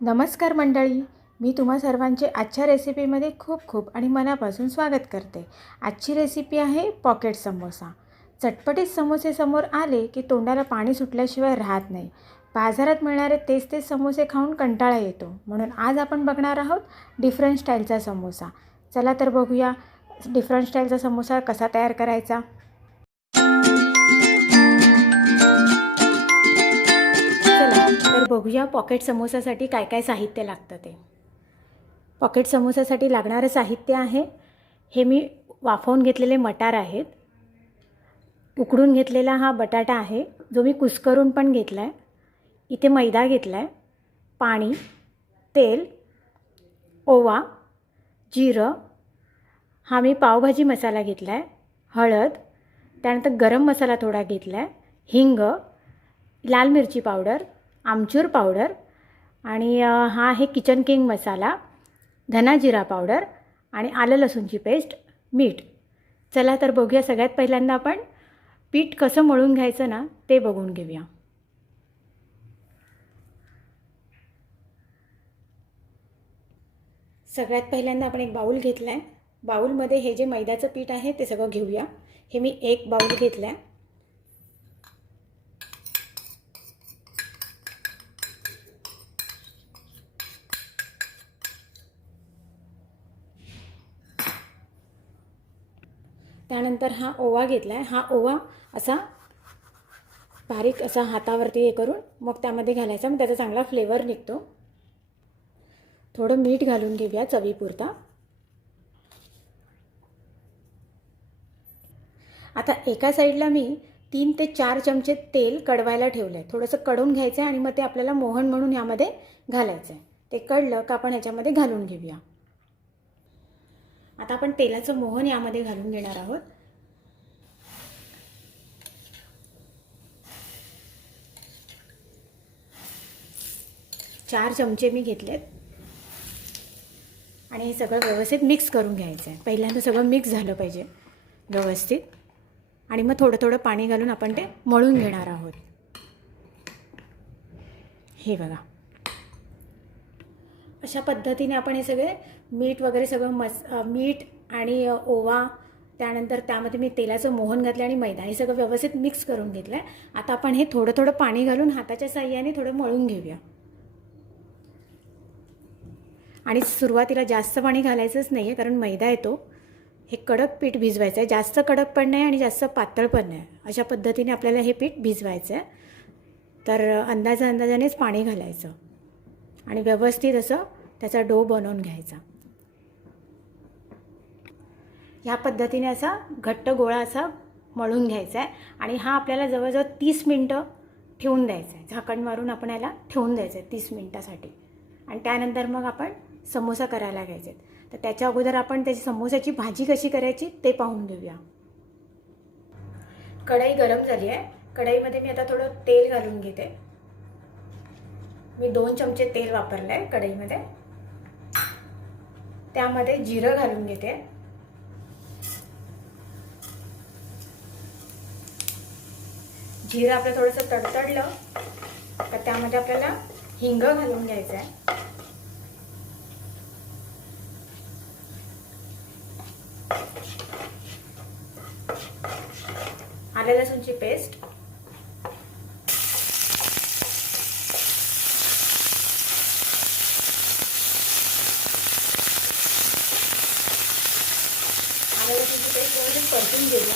नमस्कार मंडळी, मी तुम्हा सर्वांचे आजच्या रेसिपीमध्ये खूप खूप आणि मनापासून स्वागत करते. आजची रेसिपी आहे पॉकेट समोसा. चटपटीत समोसे समोर आले की तोंडाला पाणी सुटल्याशिवाय राहत नाही. बाजारात मिळणारे तेच तेच समोसे खाऊन कंटाळा येतो. म्हणून आज आपण बघणार आहोत डिफरंट स्टाईलचा समोसा. चला तर बघूया डिफरंट स्टाईलचा समोसा कसा तयार करायचा. चला तर बघूया पॉकेट समोसासाठी काय काय साहित्य लागतं ते. पॉकेट समोसासाठी लागणारं साहित्य आहे, हे मी वाफवून घेतलेले मटार आहेत, उकडून घेतलेला हा बटाटा आहे जो मी कुस्करून पण घेतला आहे, इथे मैदा घेतला आहे, पाणी, तेल, ओवा, जिरं, हा मी पावभाजी मसाला घेतला आहे, हळद, त्यानंतर गरम मसाला थोडा घेतला आहे, हिंग, लाल मिरची पावडर, आमचूर पावडर आणि हा आहे किचन किंग मसाला, धना जिरा पावडर आणि आलं लसूणची पेस्ट, मीठ. चला तर बघूया. सगळ्यात पहिल्यांदा आपण पीठ कसं मळून घ्यायचं ना ते बघून घेऊया. सगळ्यात पहिल्यांदा आपण एक बाऊल घेतला आहे. बाऊलमध्ये हे जे मैद्याचं पीठ आहे ते सगळं घेऊया. हे मी एक बाऊल घेतलं आहे. त्यानंतर हा ओवा घेतला आहे. हा ओवा असा बारीक असा हातावरती हे करून मग त्यामध्ये घालायचा, मग त्याचा चांगला फ्लेवर निघतो. थोडं मीठ घालून घेऊया चवीपुरता. आता एका साईडला मी 3 ते 4 चमचे तेल कडवायला ठेवलं आहे. थोडंसं कडवून घ्यायचं आहे आणि मग ते आपल्याला मोहन म्हणून ह्यामध्ये घालायचं आहे. ते कळलं का आपण ह्याच्यामध्ये घालून घेऊया. आता आपण तेलाचं मोहन यामध्ये घालून घेणार आहोत. चार चमचे मी घेतलेत आणि हे सगळं व्यवस्थित मिक्स करून घ्यायचं आहे. पहिल्यांदा सगळं मिक्स झालं पाहिजे व्यवस्थित आणि मग थोडं थोडं पाणी घालून आपण ते मळून घेणार आहोत. हे बघा, अशा पद्धतीने आपण हे सगळे मीठ वगैरे सगळं मीठ आणि ओवा, त्यानंतर त्यामध्ये मी तेलाचं मोहन घातलं आणि मैदा, हे सगळं व्यवस्थित मिक्स करून घेतलं आहे. आता आपण हे थोडं थोडं पाणी घालून हाताच्या साहाय्याने थोडं मळून घेऊया. आणि सुरुवातीला जास्त पाणी घालायचंच नाही आहे, कारण मैदा येतो. हे कडक पीठ भिजवायचं आहे. जास्त कडक पण नाही आणि जास्त पातळ पण नाही. अशा पद्धतीने आपल्याला हे पीठ भिजवायचं आहे. तर अंदाजानेच पाणी घालायचं आणि व्यवस्थित असं त्याचा डो बनवून घ्यायचा. ह्या पद्धतीने असा घट्ट गोळा असा मळून घ्यायचा आहे आणि हा आपल्याला जवळजवळ 30 मिनटं ठेवून द्यायचा आहे. झाकण मारून आपण याला ठेवून द्यायचं आहे 30 मिनटासाठी. आणि त्यानंतर मग आपण समोसा करायला घ्यायचे. तर त्याच्या अगोदर आपण त्याची समोसाची भाजी कशी करायची ते पाहून घेऊया. कढई गरम झाली आहे. कढईमध्ये मी आता थोडं तेल घालून घेते. मी 2 चमचे तेल वापरलं आहे कढईमध्ये. त्यामध्ये जिरं घालून घेते. जिरं आपलं थोडंसं तडतडलं तर त्यामध्ये आपल्याला हिंग घालून घ्यायचं आहे. आलं लसूणची पेस्ट, आलं लसूणची पेस्ट व्यवस्थित परतून घेऊया.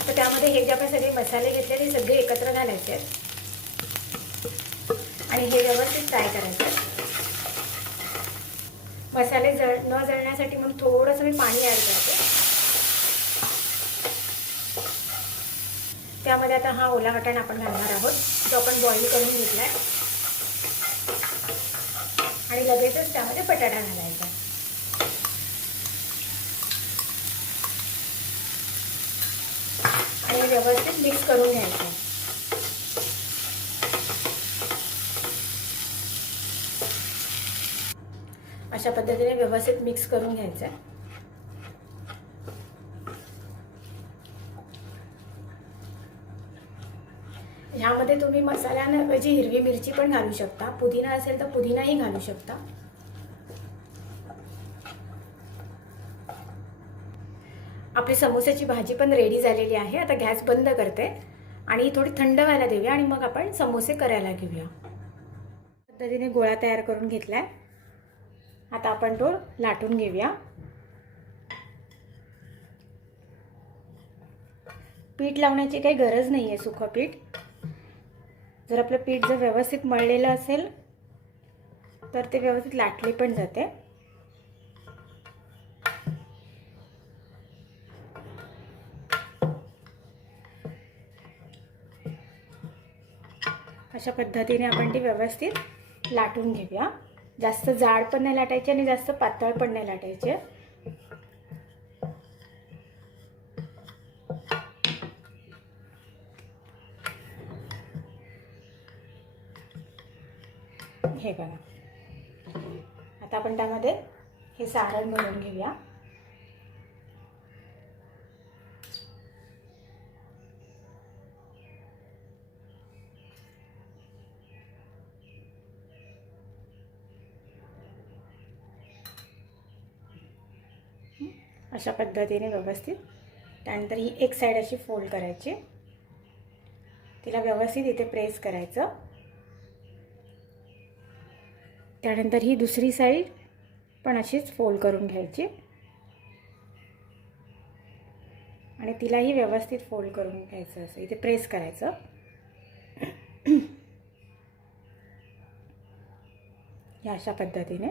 आता त्यामध्ये हे जे आपण सगळे मसाले घेतले ते सगळे एकत्र घालायचे आहेत आणि हे व्यवस्थित फ्राय करायचे आहेत. मसाले न जळण्यासाठी मग थोडंसं मी पाणी ॲड करते. त्यामध्ये आता हा ओला वाटाणा आपण घालणार आहोत, जो आपण बॉईल करून घेतला आहे. आणि लगेचच त्यामध्ये बटाटा घालायचा आणि व्यवस्थित मिक्स करून घ्यायचं. अशा पद्धतीने व्यवस्थित मिक्स करून घ्यायचं आहे. ह्या ह्यामध्ये तुम्ही मसाल्यांऐवजी हिरवी मिरची पण घालू शकता, पुदिना असेल तर पुदिनाही घालू शकता. आपली समोसाची भाजी पण रेडी झालेली आहे. आता गॅस बंद करते आणि थोडी थंड व्हायला देऊया आणि मग आपण समोसे करायला घेऊया. पद्धतीने गोळा तयार करून घेतलाय. आता आपण तो लाटून घेऊया. पीठ लावण्याची काही गरज नाही आहे. सुखं पीठ, जर आपलं पीठ जर व्यवस्थित मळलेलं असेल तर ते व्यवस्थित लाटले पण जाते. अशा पद्धतीने आपण ती व्यवस्थित लाटून घेऊया. जास्त जाड पण नाही लाटायचे आणि जास्त पातळ पण नाही लाटायचे. हे बघा. आता आपण त्यामध्ये हे सारण भरून घेऊया. अशा पद्धतीने व्यवस्थित. त्यानंतर ही एक साईड अशी फोल्ड करायची, तिला व्यवस्थित इथे प्रेस करायचं. त्यानंतर ही दुसरी साईड पण अशीच फोल्ड करून घ्यायची आणि तिलाही व्यवस्थित फोल्ड करून घ्यायचं. असं इथे प्रेस करायचं. या अशा पद्धतीने.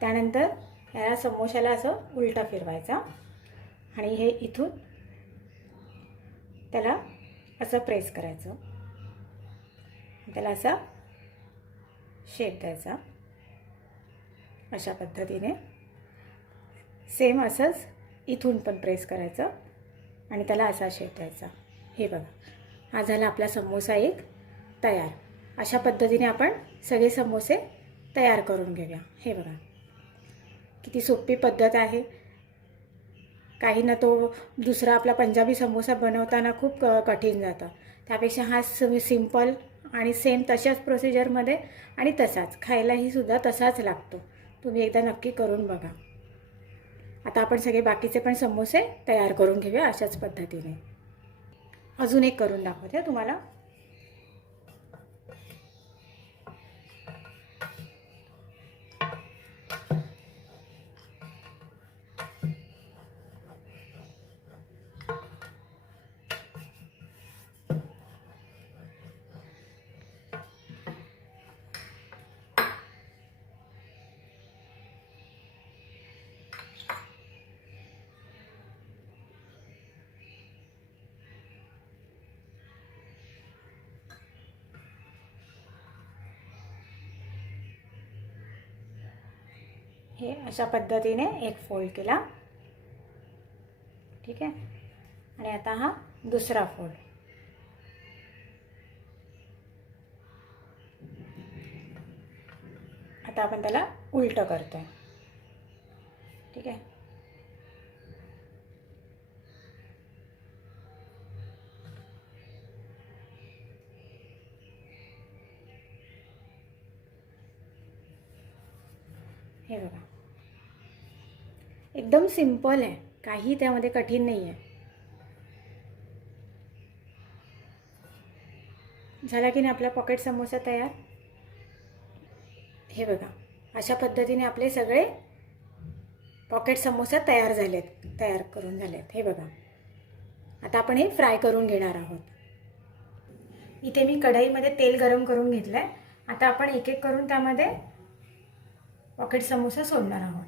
त्यानंतर या समोशाला असं उलटा फिरवायचा आणि हे इथून त्याला असं प्रेस करायचं. त्याला असा शेप द्यायचा. अशा पद्धतीने सेम असंच इथून पण प्रेस करायचं आणि त्याला असा शेप द्यायचा. हे बघा, हा झाला आपला समोसा एक तयार. अशा पद्धतीने आपण सगळे समोसे तयार करून घेऊया. हे बघा किती सोपी पद्धत आहे. काही ना तो दुसरा आपला पंजाबी समोसा बनवताना खूप कठीण जातं. त्यापेक्षा हा सिंपल आणि सेम तशाच प्रोसिजरमध्ये आणि तसाच खायलाही सुद्धा तसाच लागतो. तुम्ही एकदा नक्की करून बघा. आता आपण सगळे बाकीचे पण समोसे तयार करून घेऊया अशाच पद्धतीने. अजून एक करून दाखवते तुम्हाला. हे अशा पद्धतीने एक फोल्ड केला. ठीक आहे. आणि आता हा दुसरा फोल्ड. आता आपण त्याला उलटं करतोय. ठीक आहे. हे बघा एकदम सिंपल आहे, काही त्यामध्ये कठीण नाही आहे. झाला की नाही आपला पॉकेट समोसा तयार. हे बघा अशा पद्धतीने आपले सगळे पॉकेट समोसा तयार करून झालेत. हे बघा. आता आपण हे फ्राय करून घेणार आहोत. इथे मी कढईमध्ये तेल गरम करून घेतलंय. आता आपण एक एक करून त्यामध्ये पॉकेट समोसा सोडणार आहोत.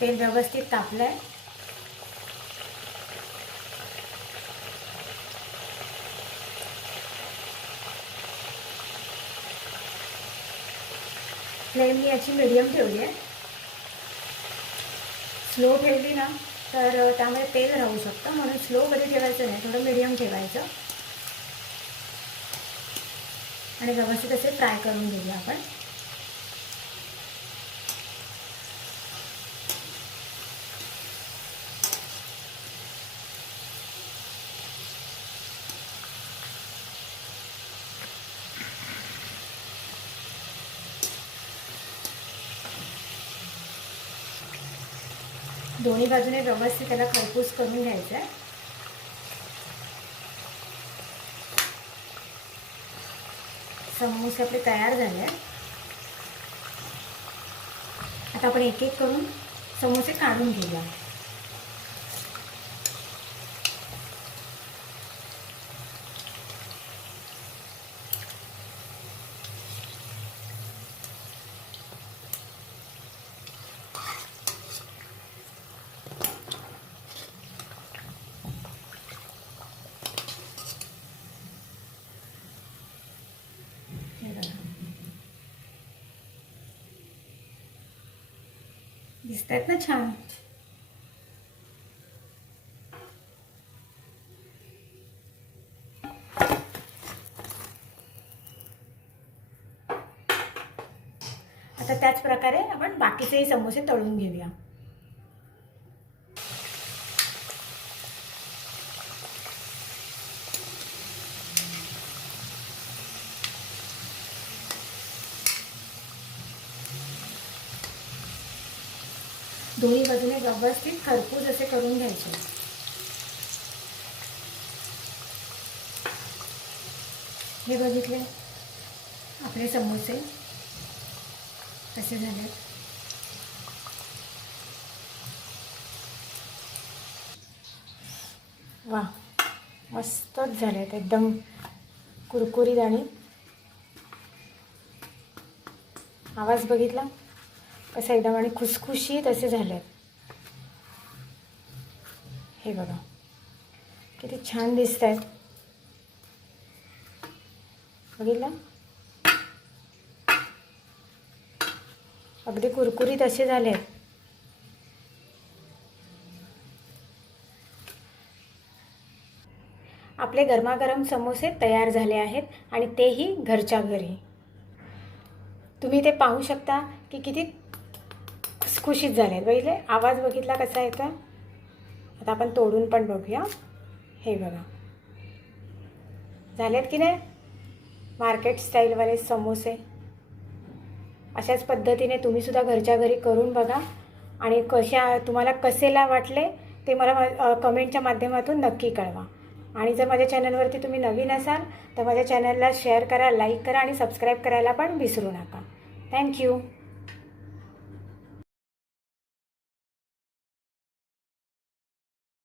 तेल व्यवस्थित तापलंय. फ्लेम मी याची मीडियम ठेवली आहे. स्लो ठेवली ना तर त्यामध्ये तेल राहू शकतं, म्हणून स्लो कधी ठेवायचं नाही, थोडं मीडियम ठेवायचं. आणि व्यवस्थित असे फ्राय करून घेऊया आपण. दोन्ही बाजूने व्यवस्थित त्याला खरपूस करून घ्यायचं आहे. समोसे आपले तयार झाले आहेत. आता आपण एक एक करून समोसे काढून घेऊया. दिसतात ना छान. आता त्याच प्रकारे आपण बाकीचेही समोसे तळून घेऊया. दोन्ही बाजूने व्यवस्थित खरपूस असे करून घ्यायचे. हे बघितले आपले समोसे कसे झाले. वा, मस्तच झालेत, एकदम कुरकुरीत. आणि आवाज बघितला कसं एकदम, आणि खुसखुशीत असे झाले. हे बघा किती छान दिसत आहेत. बघितलं, अगदी कुरकुरीत असे झाले आहेत. आपले गरमागरम समोसे तयार झाले आहेत, आणि तेही घरच्या घरी. तुम्ही ते पाहू शकता की किती खुसखुशीत झाले आहेत. बघितले, आवाज बघितला कसा येतो. आता आपण तोडून पण बघूया. हे बघा, झालेत की नाही मार्केट स्टाईलवाले समोसे. अशाच पद्धतीने तुम्हीसुद्धा घरच्या घरी करून बघा, आणि तुम्हाला कसेला वाटले ते मला कमेंटच्या माध्यमातून नक्की कळवा. आणि जर माझ्या चॅनलवरती तुम्ही नवीन असाल तर माझ्या चॅनलला शेअर करा, लाईक करा आणि सबस्क्राईब करायला पण विसरू नका. थँक्यू.